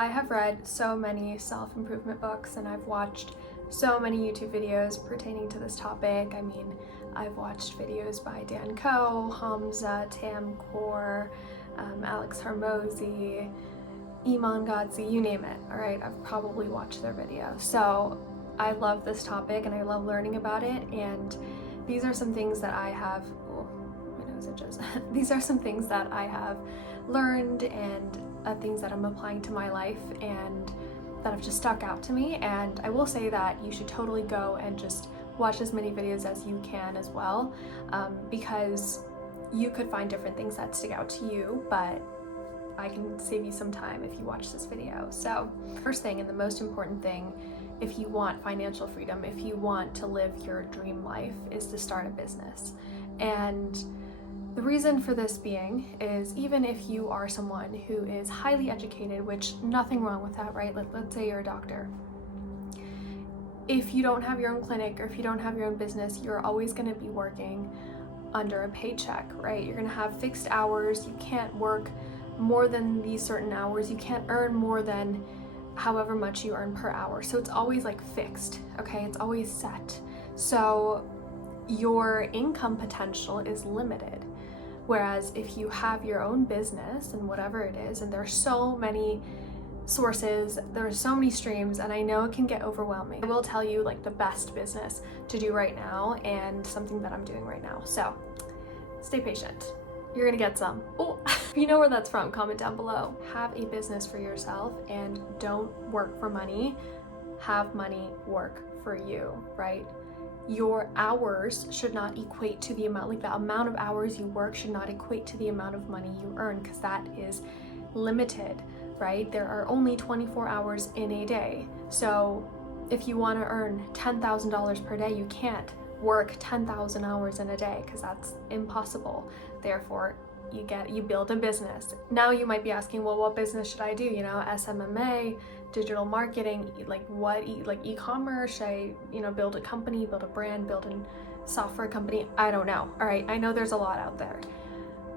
I have read so many self-improvement books and I've watched so many YouTube videos pertaining to this topic. I mean, I've watched videos by Dan Koh, Hamza, Tam Kaur, Alex Hormozi, Iman Gadzhi, you name it, all right? I've probably watched their videos. So I love this topic and I love learning about it, and these are some things that I have, my nose itches. These are some things that I have learned and things that I'm applying to my life and that have just stuck out to me. And I will say that you should totally go and just watch as many videos as you can as well, because you could find different things that stick out to you, but I can save you some time if you watch this video. So first thing and the most important thing, if you want financial freedom, if you want to live your dream life, is to start a business. And the reason for this being is, even if you are someone who is highly educated, which nothing wrong with that, right? Let's say you're a doctor. If you don't have your own clinic or if you don't have your own business, you're always going to be working under a paycheck, right? You're going to have fixed hours. You can't work more than these certain hours. You can't earn more than however much you earn per hour. So it's always like fixed, okay? It's always set. So your income potential is limited. Whereas if you have your own business and whatever it is, and there's so many sources, there's so many streams, and I know it can get overwhelming. I will tell you like the best business to do right now and something that I'm doing right now. So stay patient. You're gonna get some. Oh, if you know where that's from, comment down below. Have a business for yourself and don't work for money. Have money work for you, right? Your hours should not equate to the amount, like the amount of hours you work should not equate to the amount of money you earn, because that is limited, right? There are only 24 hours in a day. So if you want to earn $10,000 per day, you can't work 10,000 hours in a day, because that's impossible. Therefore, you build a business. Now you might be asking, well, what business should I do? You know, SMMA, digital marketing, like what, like e-commerce? Should I, build a company, build a brand, build a software company? I don't know. All right, I know there's a lot out there.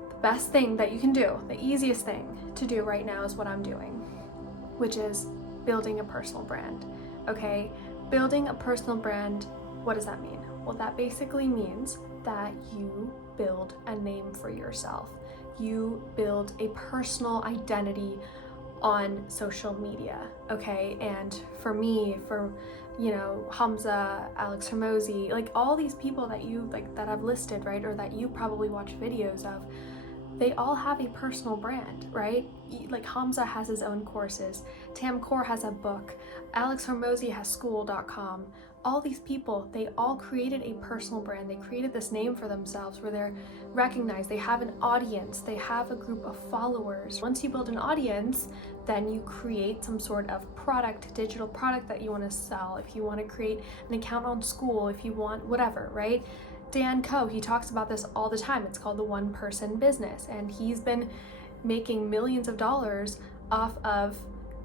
The best thing that you can do, the easiest thing to do right now is what I'm doing, which is building a personal brand. Okay, building a personal brand, what does that mean? Well, that basically means that you build a name for yourself. You build a personal identity on social media, okay? And for me, for Hamza, Alex Hormozi, like all these people that I've listed, right, or that you probably watch videos of, they all have a personal brand, right? Like Hamza has his own courses, Tam Kaur has a book, Alex Hormozi has school.com. All these people, they all created a personal brand. They created this name for themselves where they're recognized. They have an audience. They have a group of followers. Once you build an audience, then you create some sort of product, digital product that you want to sell. If you want to create an account on school, if you want whatever, right? Dan Koh, he talks about this all the time. It's called the one-person business, and he's been making millions of dollars off of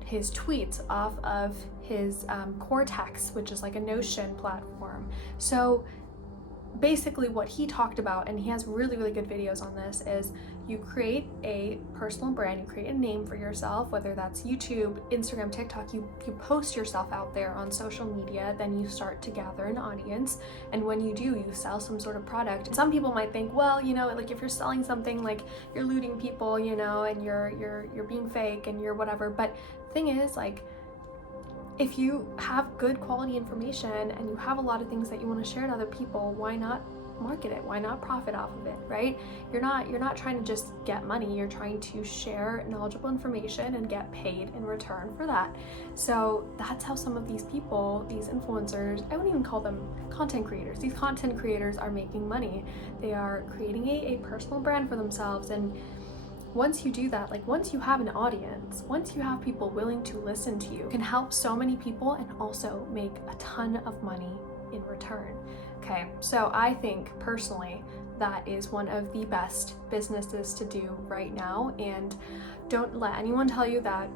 his tweets, off of his Cortex, which is like a Notion platform. So basically what he talked about, and he has really, really good videos on this, is you create a personal brand, you create a name for yourself, whether that's YouTube, Instagram, TikTok, you post yourself out there on social media, then you start to gather an audience, and when you do, you sell some sort of product. Some people might think, well, like if you're selling something, like you're looting people, and you're being fake and you're whatever, but the thing is, like, if you have good quality information and you have a lot of things that you want to share to other people, why not market it? Why not profit off of it, right? You're not trying to just get money. You're trying to share knowledgeable information and get paid in return for that. So that's how some of these people, these influencers, I wouldn't even call them content creators. These content creators are making money. They are creating a personal brand for themselves, and once you do that, like once you have an audience, once you have people willing to listen to you, you can help so many people and also make a ton of money in return. Okay, so I think personally that is one of the best businesses to do right now, and don't let anyone tell you that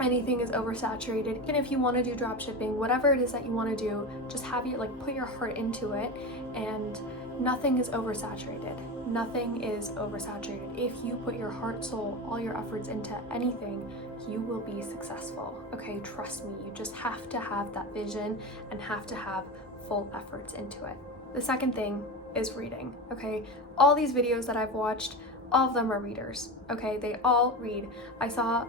anything is oversaturated. Even if you want to do drop shipping, whatever it is that you want to do, just have put your heart into it, and nothing is oversaturated. Nothing is oversaturated. If you put your heart, soul, all your efforts into anything, you will be successful. Okay, trust me, you just have to have that vision and have to have full efforts into it. The second thing is reading, okay? All these videos that I've watched, all of them are readers, okay? They all read. I saw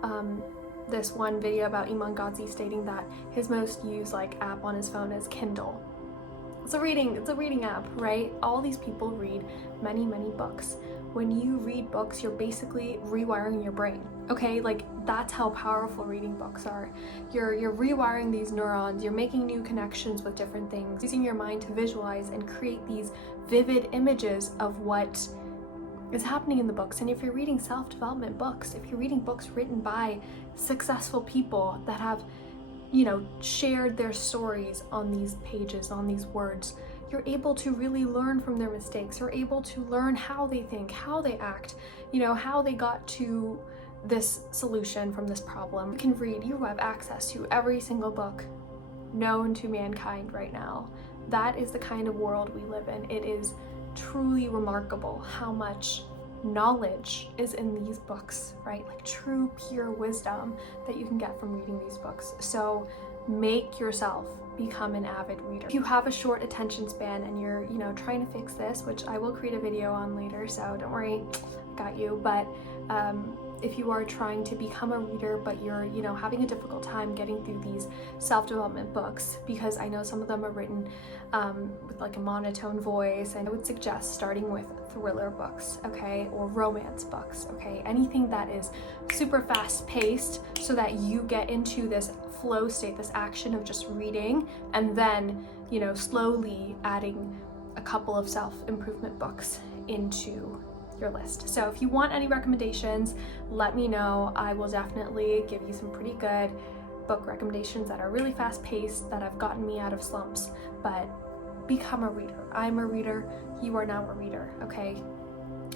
this one video about Iman Gadzhi stating that his most used app on his phone is Kindle. It's a reading app, right? All these people read many books. When you read books, you're basically rewiring your brain, okay? That's how powerful reading books are. You're rewiring these neurons, you're making new connections with different things, using your mind to visualize and create these vivid images of what is happening in the books. And if you're reading self-development books, if you're reading books written by successful people that have shared their stories on these pages, on these words, you're able to really learn from their mistakes. You're able to learn how they think, how they act, how they got to this solution from this problem. You can read, you have access to every single book known to mankind right now. That is the kind of world we live in. It is truly remarkable how much knowledge is in these books, right? True, pure wisdom that you can get from reading these books. So make yourself become an avid reader. If you have a short attention span and you're, trying to fix this, which I will create a video on later, so don't worry, got you. But if you are trying to become a reader, but you're, having a difficult time getting through these self-development books, because I know some of them are written with a monotone voice, and I would suggest starting with thriller books, okay, or romance books, okay, anything that is super fast-paced so that you get into this flow state, this action of just reading, and then, slowly adding a couple of self-improvement books into your list. So if you want any recommendations, let me know. I will definitely give you some pretty good book recommendations that are really fast-paced, that have gotten me out of slumps. But become a reader. I'm a reader. You are now a reader, okay?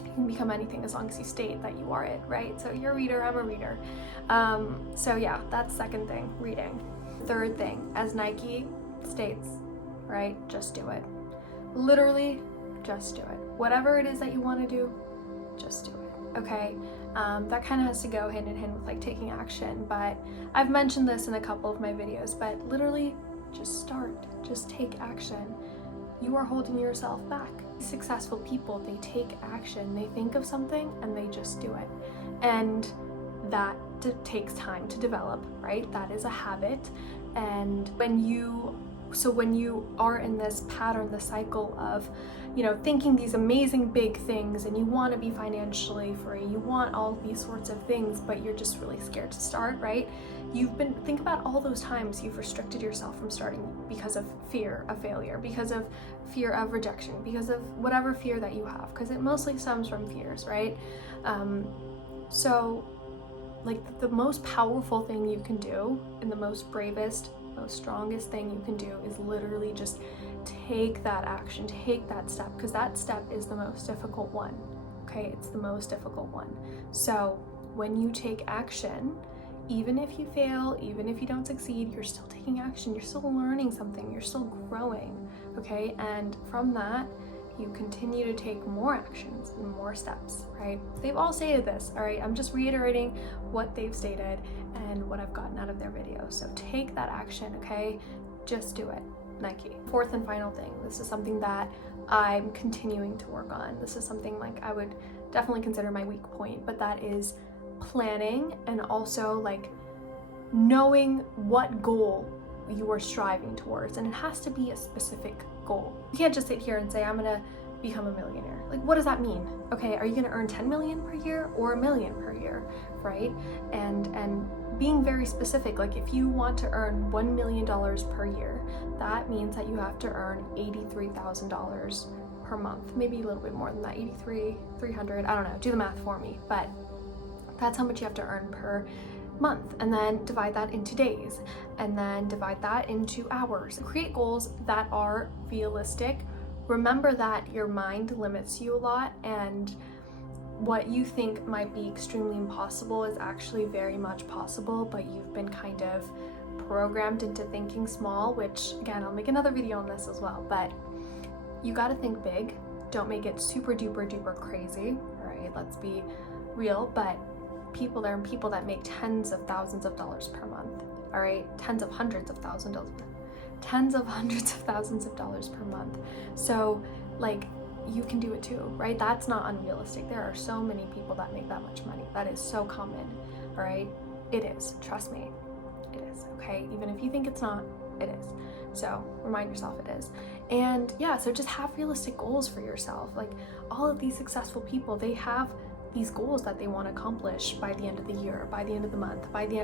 You can become anything as long as you state that you are it, right? So you're a reader, I'm a reader. So yeah, that's second thing, reading. Third thing, as Nike states, right? Just do it. Literally, just do it. Whatever it is that you want to do, just do it, okay? That kind of has to go hand in hand with taking action, but I've mentioned this in a couple of my videos, but literally just start, just take action. You are holding yourself back. Successful people, they take action, they think of something and they just do it. And that takes time to develop, right? That is a habit. And when you are in this pattern, the cycle of, thinking these amazing big things, and you want to be financially free, you want all these sorts of things, but you're just really scared to start, right? Think about all those times you've restricted yourself from starting because of fear of failure, because of fear of rejection, because of whatever fear that you have, because it mostly stems from fears, right? So the most powerful thing you can do, and the most bravest, most strongest thing you can do, is literally just take that action, take that step, because that step is the most difficult one, okay? It's the most difficult one. So when you take action, even if you fail, even if you don't succeed, you're still taking action, you're still learning something, you're still growing, okay? And from that, you continue to take more actions and more steps, right? They've all stated this, all right? I'm just reiterating what they've stated and what I've gotten out of their videos. So take that action, okay? Just do it, Nike. Fourth and final thing, this is something that I'm continuing to work on. This is something I would definitely consider my weak point, but that is planning, and also knowing what goal you are striving towards. And it has to be a specific goal. You can't just sit here and say, I'm gonna become a millionaire. What does that mean? Okay, are you gonna earn 10 million per year or $1 million per year, right? And being very specific, if you want to earn $1 million per year, that means that you have to earn $83,000 per month, maybe a little bit more than that, 300, I don't know, do the math for me, but that's how much you have to earn per month, and then divide that into days, and then divide that into hours. Create goals that are realistic. Remember that your mind limits you a lot, and what you think might be extremely impossible is actually very much possible, but you've been kind of programmed into thinking small, which again, I'll make another video on this as well, but you got to think big, Don't make it super duper duper crazy, all right? Let's be real, but there are people that make tens of thousands of dollars per month, all right? Tens of hundreds of thousands of dollars per month. So like, you can do it too, right? That's not unrealistic. There are so many people that make that much money. That is so common, all right? It is, trust me, it is, okay? Even if you think it's not, it is. So remind yourself it is. And yeah, so just have realistic goals for yourself. Like, all of these successful people, they have these goals that they want to accomplish by the end of the year, by the end of the month, by the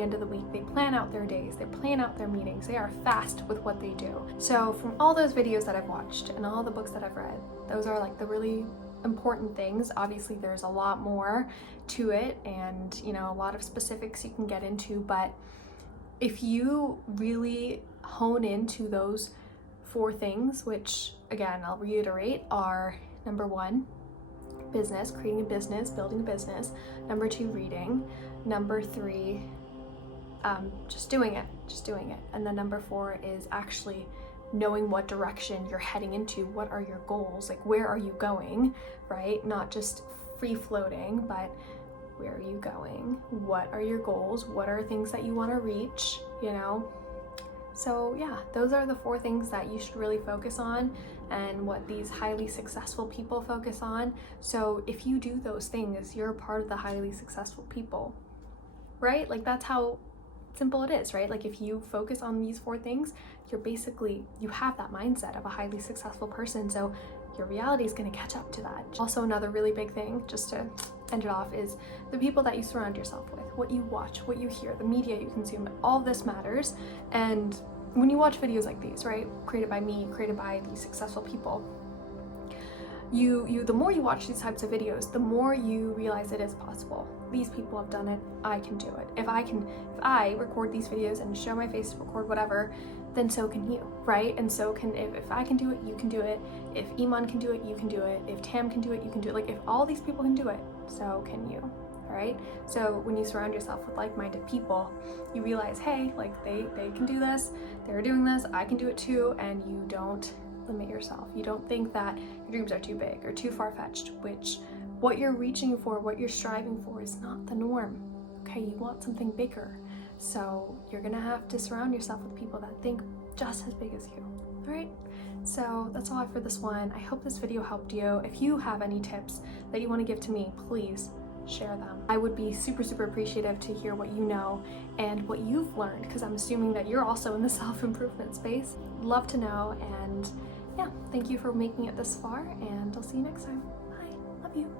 end of the week. They plan out their days, they plan out their meetings, they are fast with what they do. So from all those videos that I've watched and all the books that I've read, those are like the really important things. Obviously there's a lot more to it, and you know, a lot of specifics you can get into, but if you really hone into those 4 things, which again, I'll reiterate, are number 1, business, creating a business, building a business. Number 2, reading. Number 3, just doing it. And then number 4 is actually knowing what direction you're heading into. What are your goals? Like, where are you going, right? Not just free floating, but where are you going? What are your goals? What are things that you want to reach, you know? So yeah, those are the 4 things that you should really focus on, and what these highly successful people focus on. So if you do those things, you're a part of the highly successful people, right? Like, that's how simple it is, right? Like, if you focus on these 4 things, you have that mindset of a highly successful person. So your reality is going to catch up to that. Also, another really big thing, just to end it off, is the people that you surround yourself with, what you watch, what you hear, the media you consume. All this matters. And when you watch videos like these, right, created by me, created by these successful people, the more you watch these types of videos, the more you realize it is possible. These people have done it, I can do it. If I record these videos and show my face, record whatever, then so can you, right? And so can, if I can do it, you can do it. If Iman can do it, you can do it. If Tam can do it, you can do it. Like, if all these people can do it, so can you, all right? So when you surround yourself with like-minded people, you realize, hey, like, they can do this, they're doing this, I can do it too, and you don't limit yourself. You don't think that your dreams are too big or too far-fetched, which what you're reaching for, what you're striving for is not the norm, okay? You want something bigger. So you're gonna have to surround yourself with people that think just as big as you, all right? So that's all I have for this one. I hope this video helped you. If you have any tips that you wanna give to me, please share them. I would be super, super appreciative to hear what you know and what you've learned, because I'm assuming that you're also in the self-improvement space. Love to know, and yeah, thank you for making it this far, and I'll see you next time. Bye, love you.